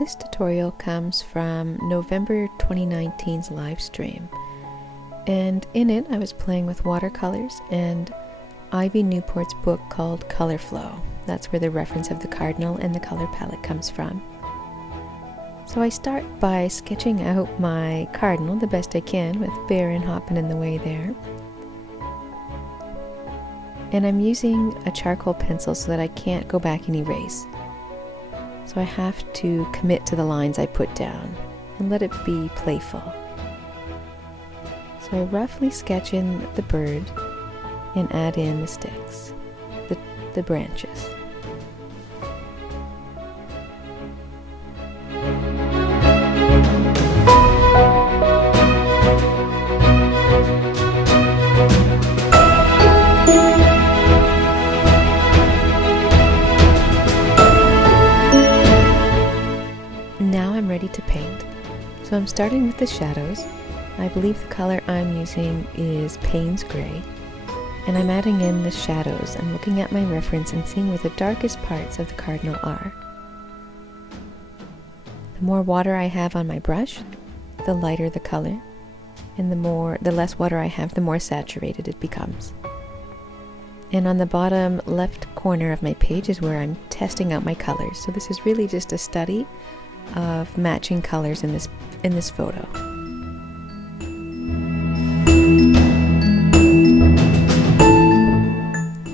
This tutorial comes from November 2019's live stream, and in it I was playing with watercolors and Ivy Newport's book called Color Flow. That's where the reference of the Cardinal and the color palette comes from. So I start by sketching out my Cardinal the best I can with Baron hopping in the way there. And I'm using a charcoal pencil so that I can't go back and erase. So I have to commit to the lines I put down and let it be playful. So I roughly sketch in the bird and add in the sticks, the branches. Now I'm ready to paint. So I'm starting with the shadows. I believe the color I'm using is Payne's Gray. And I'm adding in the shadows. I'm looking at my reference and seeing where the darkest parts of the Cardinal are. The more water I have on my brush, the lighter the color. And the less water I have, the more saturated it becomes. And on the bottom left corner of my page is where I'm testing out my colors. So this is really just a study of matching colors in this photo.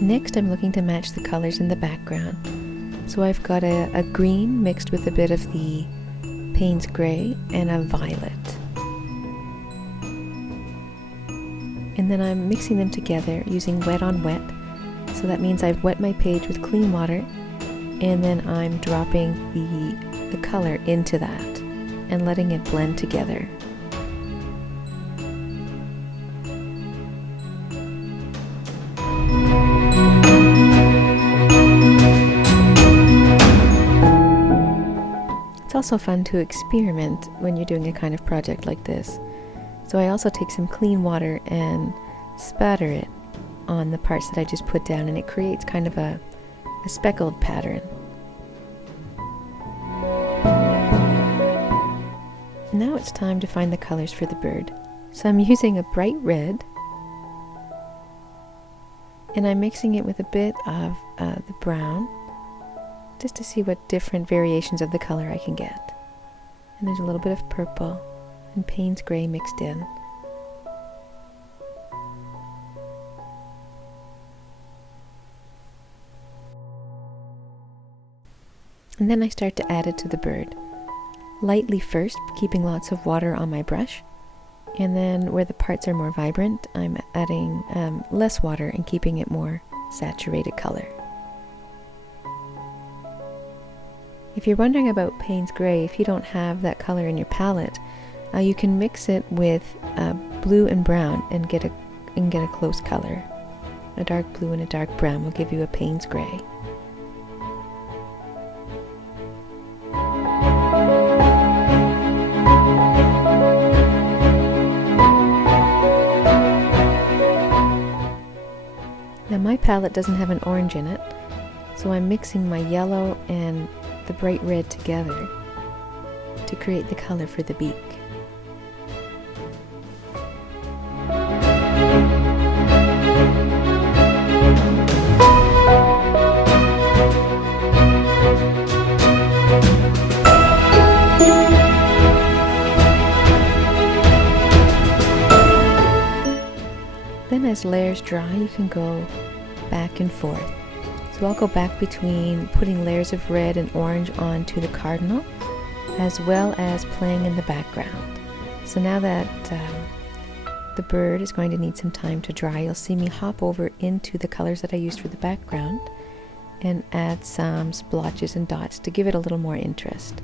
Next, I'm looking to match the colors in the background. So I've got a green mixed with a bit of the Payne's Gray and a violet. And then I'm mixing them together using wet on wet. So that means I've wet my page with clean water, and then I'm dropping the color into that and letting it blend together. It's also fun to experiment when you're doing a kind of project like this. So I also take some clean water and spatter it on the parts that I just put down, and it creates kind of a speckled pattern. Now it's time to find the colors for the bird. So I'm using a bright red, and I'm mixing it with a bit of the brown, just to see what different variations of the color I can get. And there's a little bit of purple and Payne's Gray mixed in. And then I start to add it to the bird. Lightly first, keeping lots of water on my brush, and then where the parts are more vibrant, I'm adding less water and keeping it more saturated color. If you're wondering about Payne's Gray, if you don't have that color in your palette, you can mix it with blue and brown and get a close color. A dark blue and a dark brown will give you a Payne's Gray. Now my palette doesn't have an orange in it, so I'm mixing my yellow and the bright red together to create the color for the beak. Then as layers dry, you can go back and forth. So I'll go back between putting layers of red and orange onto the Cardinal, as well as playing in the background. So now that the bird is going to need some time to dry, you'll see me hop over into the colors that I used for the background and add some splotches and dots to give it a little more interest.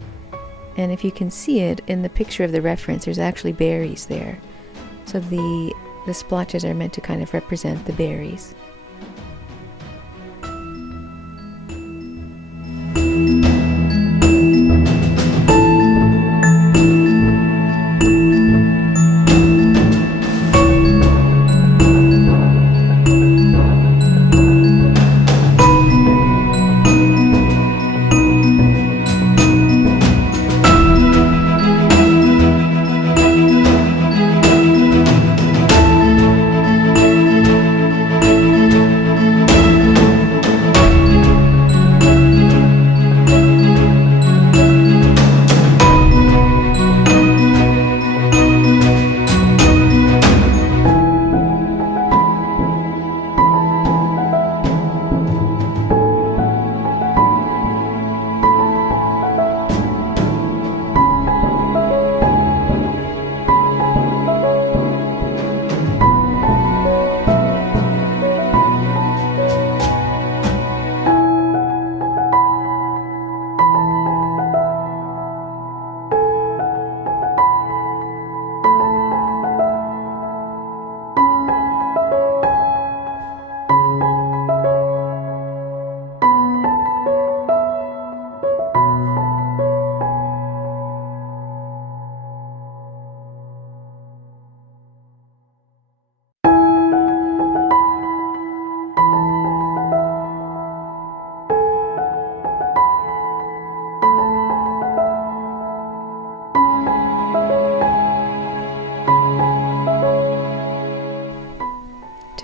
And if you can see it in the picture of the reference, there's actually berries there. So the splotches are meant to kind of represent the berries.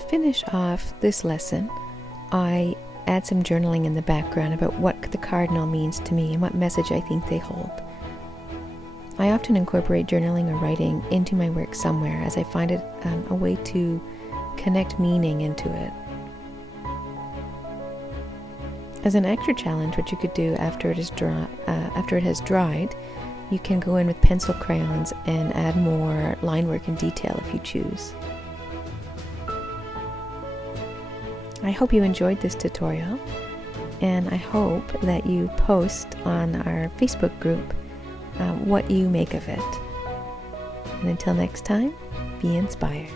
finish off this lesson, I add some journaling in the background about what the cardinal means to me and what message I think they hold. I often incorporate journaling or writing into my work somewhere, as I find it a way to connect meaning into it. As an extra challenge, what you could do after it has dried, you can go in with pencil crayons and add more line work and detail if you choose. I hope you enjoyed this tutorial, and I hope that you post on our Facebook group what you make of it. And until next time, be inspired.